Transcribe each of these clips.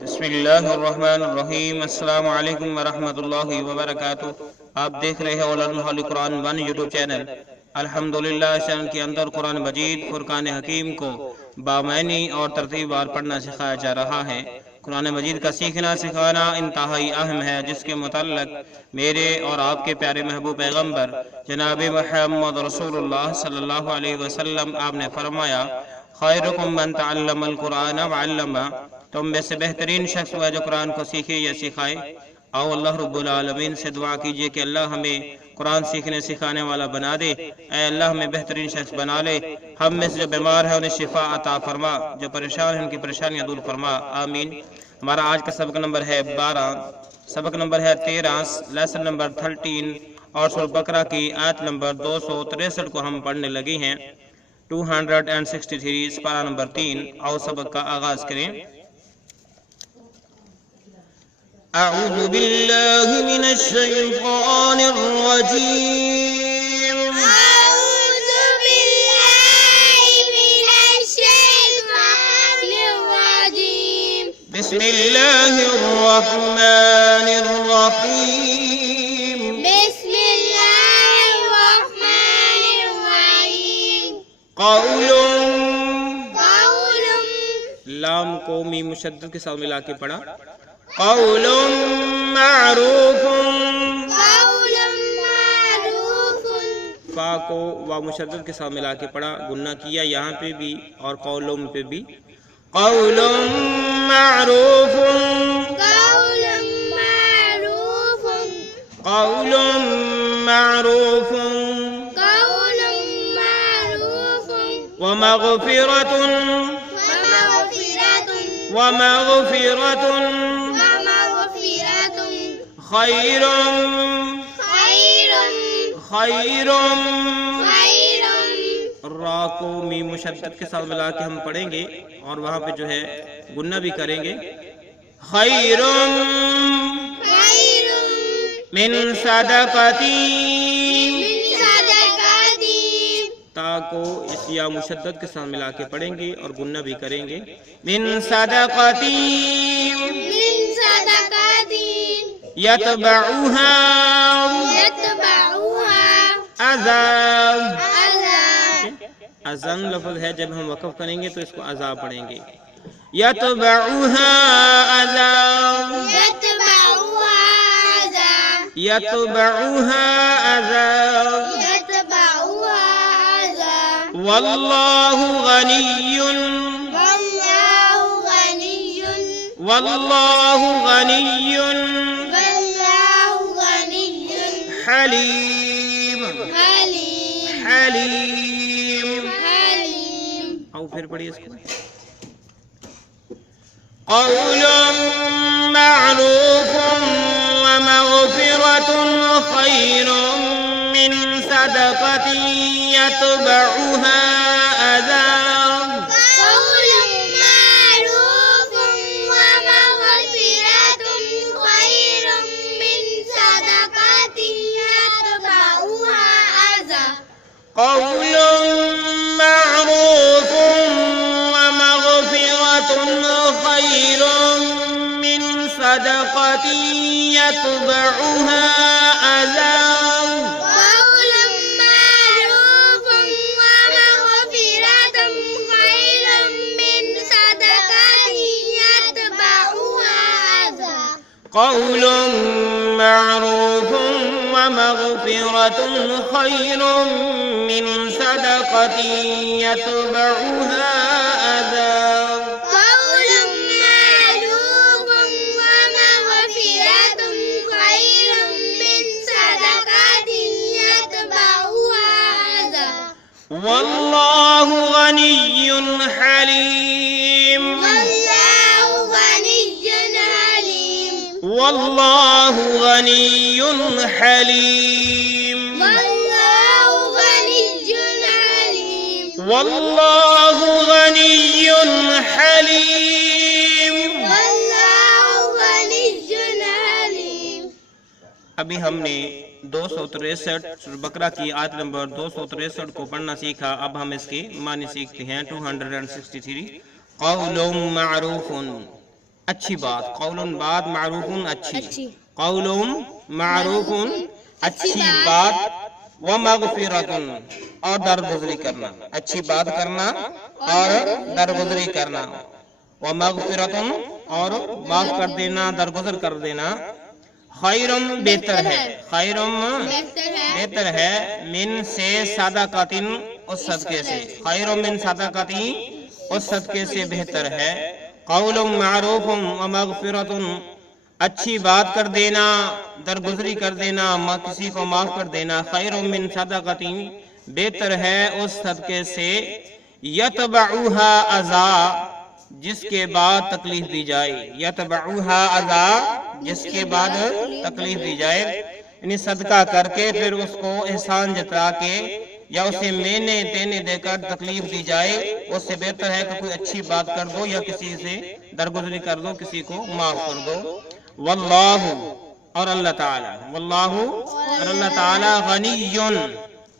بسم اللہ الرحمن الرحیم۔ السلام علیکم ورحمۃ اللہ وبرکاتہ۔ آپ دیکھ رہے ہیں علم حال قرآن 1 یوٹیوب چینل۔ الحمدللہ چینل کے اندر قرآن مجید فرقان حکیم کو بامعنی اور ترتیب وار پڑھنا سکھایا جا رہا ہے۔ قرآن مجید کا سیکھنا سکھانا انتہائی اہم ہے، جس کے متعلق میرے اور آپ کے پیارے محبوب پیغمبر جناب محمد رسول اللہ صلی اللہ علیہ وسلم آپ نے فرمایا، خیرکم من تعلم القرآن وعلمہ، تم میں سے بہترین شخص وہ ہے جو قرآن کو سیکھے یا سکھائے۔ آؤ اللہ رب العالمین سے دعا کیجئے کہ اللہ ہمیں قرآن سیکھنے سکھانے والا بنا دے۔ اے اللہ ہمیں بہترین شخص بنا لے۔ ہم میں سے جو بیمار ہیں انہیں شفا عطا فرما، جو پریشان ہیں ان کی پریشانیاں دور فرما، آمین۔ ہمارا آج کا سبق نمبر ہے 12، سبق نمبر ہے 13، لیسن نمبر 13، اور سورۃ بقرہ کی آیت نمبر 263 کو ہم پڑھنے لگے ہیں۔ 263 سپارہ نمبر 3۔ آؤ سبق کا آغاز کریں۔ اعوذ باللہ من الشیطان الرجیم، أعوذ بالله من الشيطان الرجيم. بسم اللہ الرحمن الرحیم۔ بسم الله الرحمن الرحيم. قول، قول لام کو میم مشدد کے ساتھ ملا کے پڑھا، قول معروف، قول معروف. فا کو وا مشدد کے ساتھ ملا کے پڑھا، گنہ کیا یہاں پہ بھی اور قولم پہ بھی۔ قول معروف، قول معروف. قول معروف، قول معروف. ومغفرة، ومغفرة ومغفرة ومغفرة خیر، خير خیر، خير. را کو میم مشدد کے ساتھ ملا کے ہم پڑھیں گے اور وہاں پہ جو ہے گنہ بھی کریں گے۔ خیر خير من صدقۃ، من صدقة. تا کو اس یا مشدد کے ساتھ ملا کے پڑھیں گے اور گنہ بھی کریں گے۔ من صدقۃ من صدقة یتبعها يتبعها اذى، أذى. اذن لفظ ہے، جب ہم وقف کریں گے تو اس کو اذى پڑھیں گے۔ یتبعها اذى، يتبعها أذى. یتبعها اذى، يتبعها أذى. واللہ غنی، والله غني، واللہ غنی والله غني حلیم، حليم. حلیم۔ حليم. آؤ پھر پڑھیے اس کو۔ قول معروف ومغفرة خیر من صدقة یتبعها اذى، قول معروف ومغفرة خير من صدقة يتبعها أذى. قول معروف ومغفرة خیر من صدقة یتبعها اذى، قول معروف ومغفرة خير من صدقة يتبعها أذى. قول معروف ومغفرة خیر من صدقة یتبعها اذى، قول معروف ومغفرة خير من صدقة يتبعها أذى. واللہ غنی حلیم، والله غني عليم. واللہ غنی حلیم، والله غني عليم. واللہ غنی حلیم۔ والله غني عليم. ابھی ہم نے 263 بقرہ کی آیت نمبر 263 کو پڑھنا سیکھا۔ اب ہم اس کی معنی سیکھتے ہیں۔ 263 قول معروف، اچھی بات، قول بات، معروف اچھی، قول معروف اچھی بات، ومغفرۃ اور درگزری کرنا، اچھی بات کرنا اور درگزری کرنا، ومغفرۃ اور معاف کر دینا، درگزر کر دینا، خیرم بہتر ہے، خیرم بہتر ہے، من سے صدقۃ اس صدقے سے، خیرم من صدقۃ اس صدقے سے بہتر ہے، قول معروف ومغفرۃ اچھی بات کر دینا، درگزری کر دینا، کسی کو معاف کر دینا، خیر من صدقۃ بہتر ہے اس صدقے سے، یتبعوہا اذی جس کے بعد تکلیف دی جائے، یتبعوہا اذی جس کے بعد تکلیف دی جائے، یعنی صدقہ کر کے پھر اس کو احسان جتا کے یا اسے مینے دینے دے کر تکلیف دی جائے، اس سے بہتر ہے کہ کوئی اچھی بات کر دو یا کسی سے درگزری کر دو، کسی کو معاف کر دو۔ واللہ اور اللہ تعالی، واللہ اور اللہ تعالی غنی،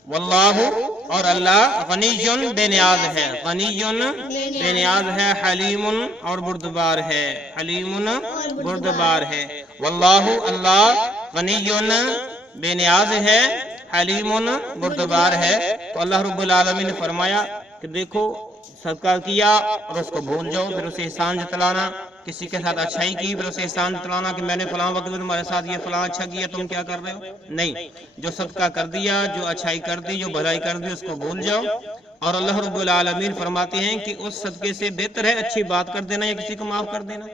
واللہ اور اللہ غنی بے نیاز ہے، غنی بے نیاز ہے، حلیم اور بردبار ہے، حلیم بردبار ہے، واللہ اللہ غنی بے نیاز ہے، حلیم بردبار ہے۔ تو اللہ رب العالمین نے فرمایا کہ دیکھو صدقہ کیا اور اس کو بھول جاؤ، پھر اسے احسان جتلانا، کسی کے ساتھ اچھائی کی پھر اسے احسان جتلانا کہ میں نے فلاں وقت میں تمہارے ساتھ یہ فلاں اچھا کیا، تم کیا کر رہے ہو؟ نہیں، جو صدقہ کر دیا، جو اچھائی کر دی، جو بھلائی کر دی، اس کو بھول جاؤ۔ اور اللہ رب العالمین فرماتے ہیں کہ اس صدقے سے بہتر ہے اچھی بات کر دینا یا کسی کو معاف کر دینا۔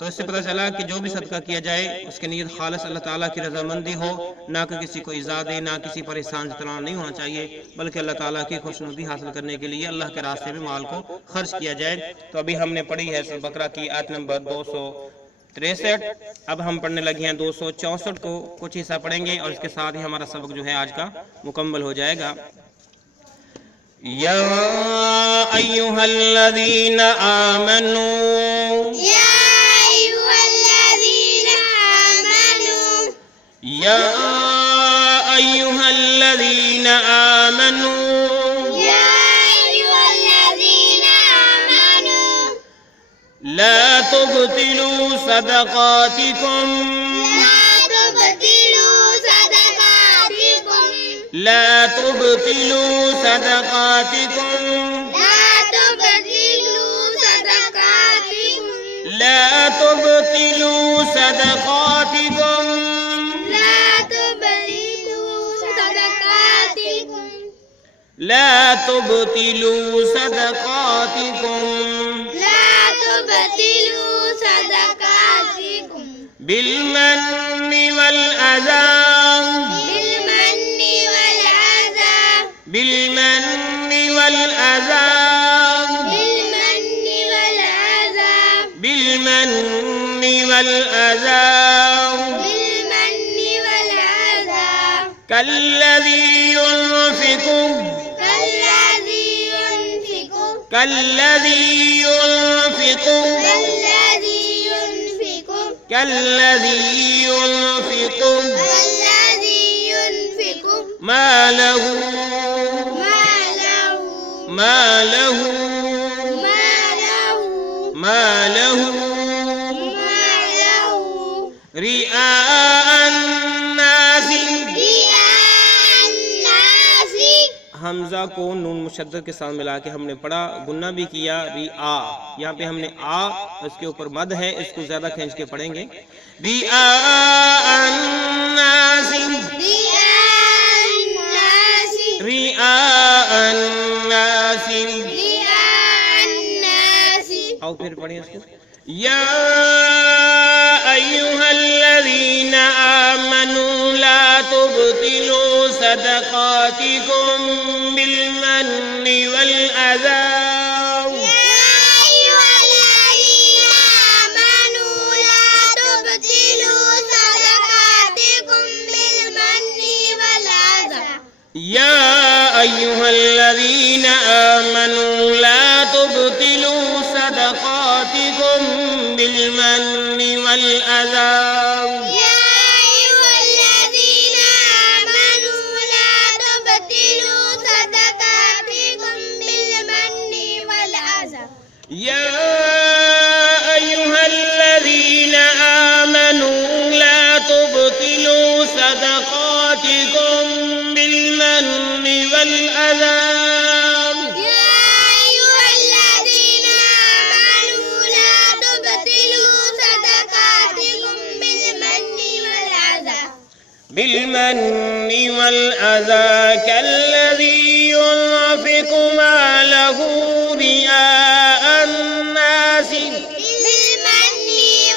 تو اس سے پتہ چلا کہ جو بھی صدقہ کیا جائے اس کی نیت خالص اللہ تعالیٰ کی رضامندی ہو، نہ کہ کسی کو ایذا دے، نہ کسی پر احسان جتلانا نہیں ہونا چاہیے، بلکہ اللہ تعالیٰ کی خوشنودی حاصل کرنے کے لیے اللہ کے راستے میں مال کو خرچ کیا جائے۔ تو ابھی ہم نے پڑھی ہے سورۃ بقرہ کی آیت نمبر 263، اب ہم پڑھنے لگے ہیں 264 کو، کچھ حصہ پڑھیں گے اور اس کے ساتھ ہی ہمارا سبق جو ہے آج کا مکمل ہو جائے گا۔ یا ایھا الذین آمنوا، یا ایھا الذین آمنوا، لا تبطلوا صدقاتکم، لا تبطلوا صدقاتکم، لا تبطلوا صدقاتکم، لا تبطلوا صدقاتکم بالمن والأذى، بالمن والأذى، بالمن والأذى، كالذي ينفق، كالذي ينفق، كالذي ينفق ماله، ماله، ماله رئاء الناس، حمزہ کو نون مشدد کے ساتھ ملا کے ہم نے پڑھا، گنہ بھی کیا، رئا، یہاں پہ ہم نے آ اس کے اوپر مد ہے، اس کو زیادہ کھینچ کے پڑھیں گے، رئاء الناس، رئاء الناس، اور پھر پڑھیں اس کو، یا ایھا الذین آمنوا لا تبطلوا صدقاتکم بالمن والأذى، يا أيها الذين آمنوا لا تبطلوا صدقاتكم بالمن والأذى، يا أيها بالمن والأذى كالذي ينفق ماله رئاء الناس بالمن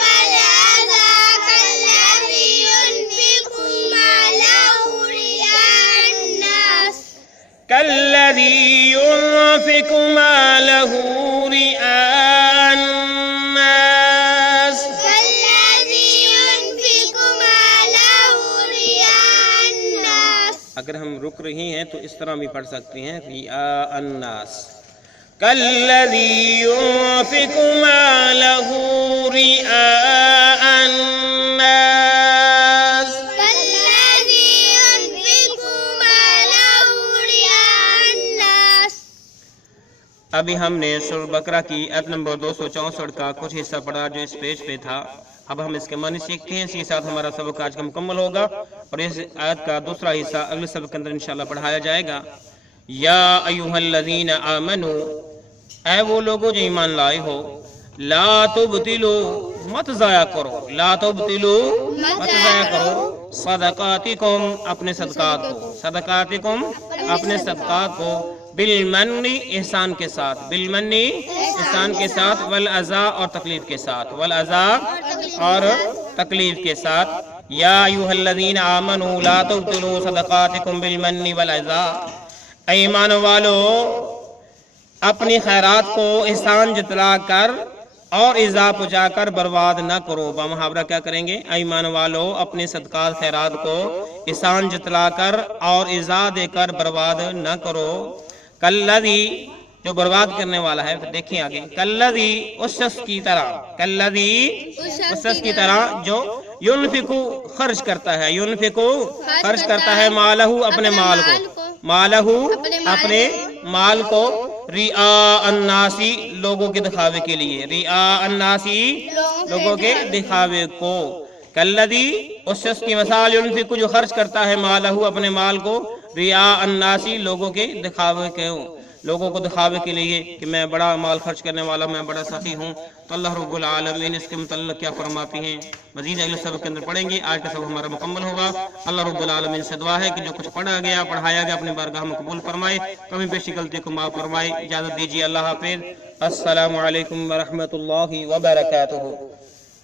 والأذى كالذي ينفق ماله رئاء الناس كالذي ينفق ماله رئاء الناس كالذي ينفق ماله رئاء الناس. اگر ہم رک رہی ہیں تو اس طرح بھی پڑھ سکتے ہیں رئاء الناس كالذي ينفق ماله رئاء الناس. كالذي ينفق ماله رئاء الناس. ابھی ہم نے سورہ بقرہ کی آیت نمبر 264 کا کچھ حصہ پڑھا جو اس پیج پہ تھا. اب ہم اس کے معنی سیکھتے ہیں. اسی ساتھ ہمارا سبق آج کا مکمل ہوگا اور اس آیت کا دوسرا حصہ اگلے سبق کے اندر انشاءاللہ پڑھایا جائے گا. یا ایھا الذین آمنوا، اے وہ لوگوں جو ایمان لائے ہو، لا تبطلوا، مت ضائع کرو، لا تبطلوا، مت ضائع کرو، صدقاتکم، اپنے صدقات کو، صدقاتکم، اپنے صدقات کو، بالمن، احسان کے ساتھ، بالمن، احسان کے ساتھ، والعزا، اور تکلیف کے ساتھ، والعزا، اور تکلیف کے ساتھ. یا ایھا الذین آمنوا لا تبطلوا صدقاتکم بالمن والعزا، اے ایمان والو اپنی خیرات کو احسان جتلا کر اور ایذا پہنچا کر برباد نہ کرو. بامحاورہ کیا کریں گے؟ اے ایمان والو اپنے صدقات خیرات کو احسان جتلا کر اور ایذا دے کر برباد نہ کرو. کالذی، جو برباد کرنے والا ہے، دیکھیں آگے، کالذی، اس شخص کی طرح، کالذی، اس شخص کی طرح جو ينفقو، خرچ کرتا ہے، ينفقو، خرچ کرتا ہے، مالہ، اپنے مال کو، مالہ، اپنے مال کو، رئاء الناسی، لوگوں کے دکھاوے کے لیے، رئاء الناسی، لوگوں کے دکھاوے کو. کالذی، اس شخص کی مثال، ينفقو، جو خرچ کرتا ہے، مالہ، اپنے مال کو، رئاء الناسی، لوگوں کے دکھاوے کے، لوگوں کو دکھاوے کے لیے کہ میں بڑا مال خرچ کرنے والا، میں بڑا سخی ہوں. تو اللہ رب العالمین اس کے متعلق کیا فرماتی ہیں مزید اگلے سبق کے اندر پڑھیں گے. آج کا سبق ہمارا مکمل ہوگا. اللہ رب العالمین سے دعا ہے کہ جو کچھ پڑھا گیا، پڑھایا گیا، اپنے بارگاہ میں قبول فرمائے، کمی بیشی غلطی کو معاف فرمائے. اجازت دیجیے. اللہ حافظ. السلام علیکم ورحمۃ اللہ وبرکاتہ.